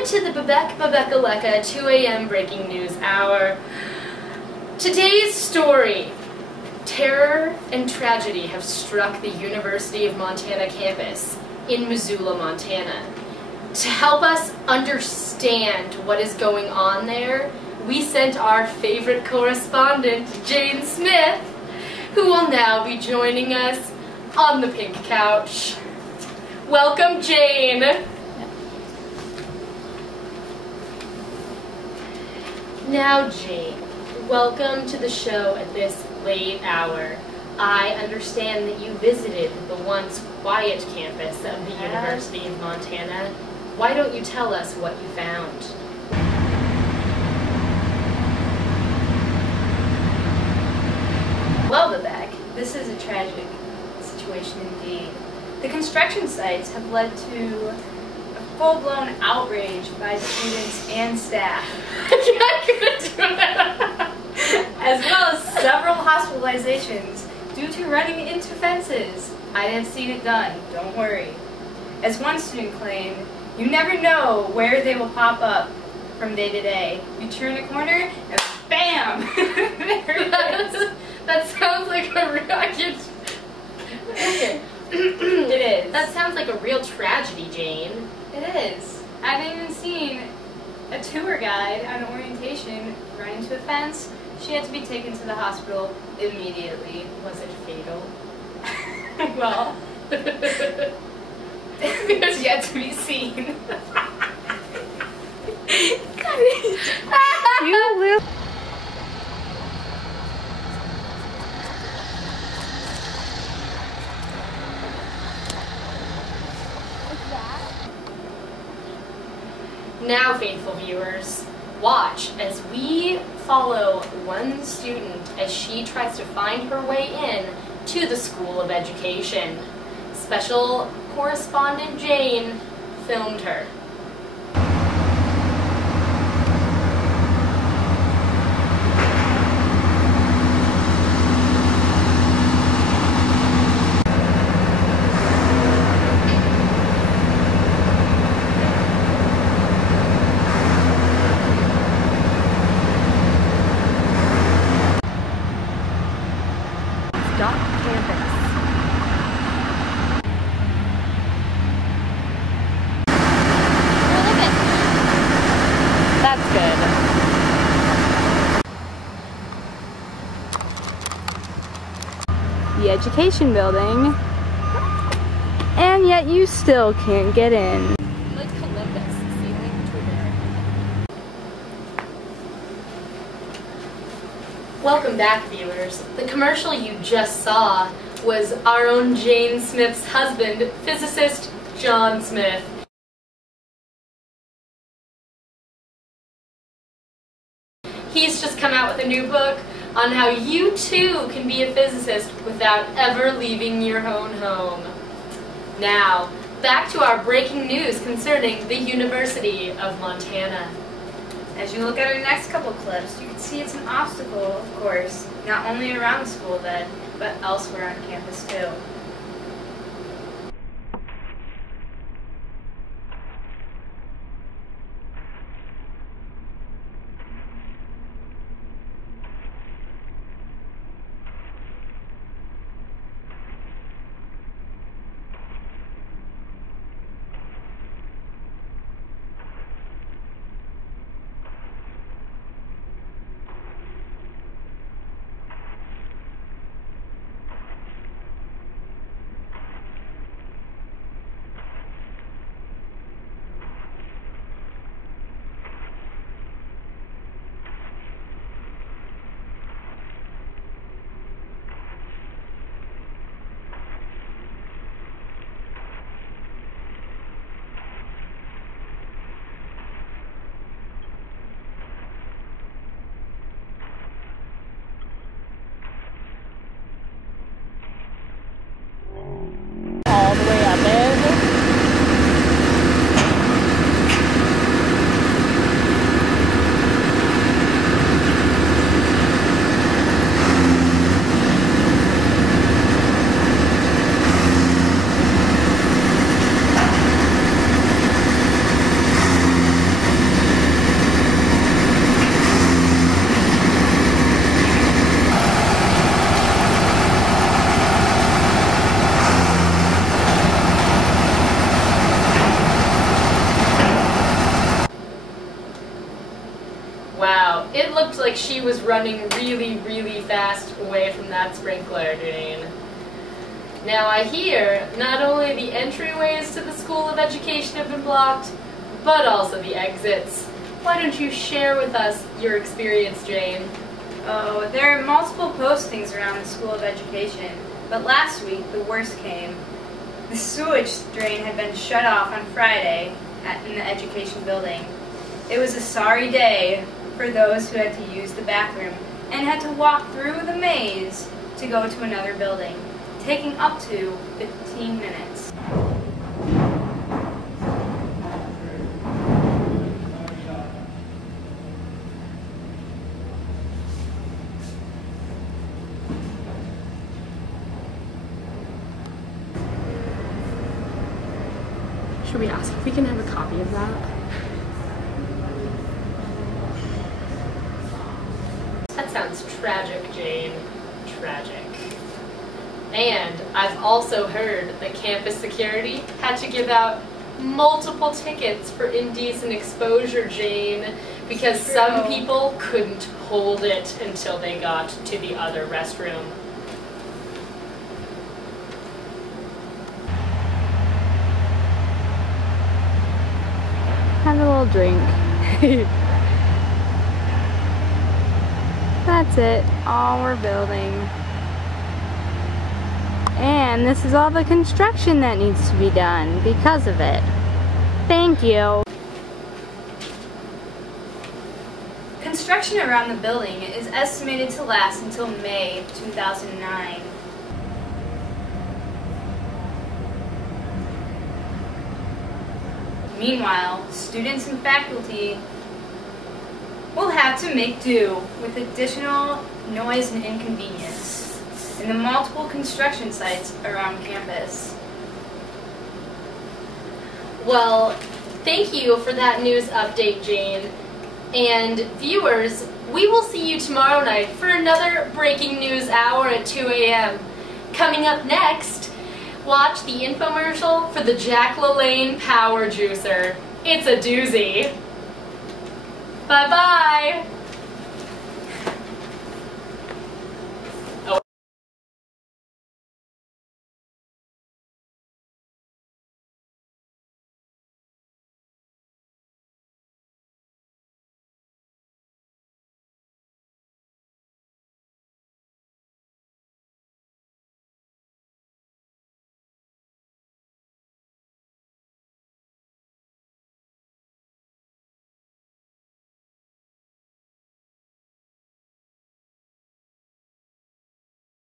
Welcome to the Bebeck-a-Lecka 2 a.m. breaking news hour. Today's story. Terror and tragedy have struck the University of Montana campus in Missoula, Montana. To help us understand what is going on there, we sent our favorite correspondent, Jane Smith, who will now be joining us on the pink couch. Welcome, Jane. Now, Jane, welcome to the show at this late hour. I understand that you visited the once quiet campus of the University of Montana. Why don't you tell us what you found? Well, Bebeck, this is a tragic situation indeed. The construction sites have led to a full-blown outrage by students and staff. As well as several hospitalizations due to running into fences. I have seen it done, don't worry. As one student claimed, you never know where they will pop up from day to day. You turn a corner and bam! There it is. That sounds like a real... It is. That sounds like a real tragedy, Jane. It is. I've even seen a tour guide on orientation run into a fence. She had to be taken to the hospital immediately. Was it fatal? Well, it's yet to be seen. You will. Now, faithful viewers, watch as we follow one student as she tries to find her way in to the School of Education. Special correspondent Jane filmed her. The education building, and yet you still can't get in. Like Columbus, sailing to America. Welcome back, viewers. The commercial you just saw was our own Jane Smith's husband, physicist John Smith. He's just come out with a new book on how you too can be a physicist without ever leaving your own home. Now, back to our breaking news concerning the University of Montana. As you look at our next couple clips, you can see it's an obstacle, of course, not only around the school then, but elsewhere on campus too. like she was running really, really fast away from that sprinkler, Jane. Now I hear not only the entryways to the School of Education have been blocked, but also the exits. Why don't you share with us your experience, Jane? Oh, there are multiple postings around the School of Education, but last week the worst came. The sewage drain had been shut off on Friday in the education building. It was a sorry day for those who had to use the bathroom and had to walk through the maze to go to another building, taking up to 15 minutes. Should we ask if we can have a copy of that? That sounds tragic, Jane. Tragic. And I've also heard that campus security had to give out multiple tickets for indecent exposure, Jane, because some people couldn't hold it until they got to the other restroom. Have a little drink. That's it. All we're building. And this is all the construction that needs to be done because of it. Thank you. Construction around the building is estimated to last until May 2009. Meanwhile, students and faculty will have to make do with additional noise and inconvenience in the multiple construction sites around campus. Well, thank you for that news update, Jane. And viewers, we will see you tomorrow night for another breaking news hour at 2 a.m. Coming up next, watch the infomercial for the Jack LaLanne Power Juicer. It's a doozy. Bye-bye!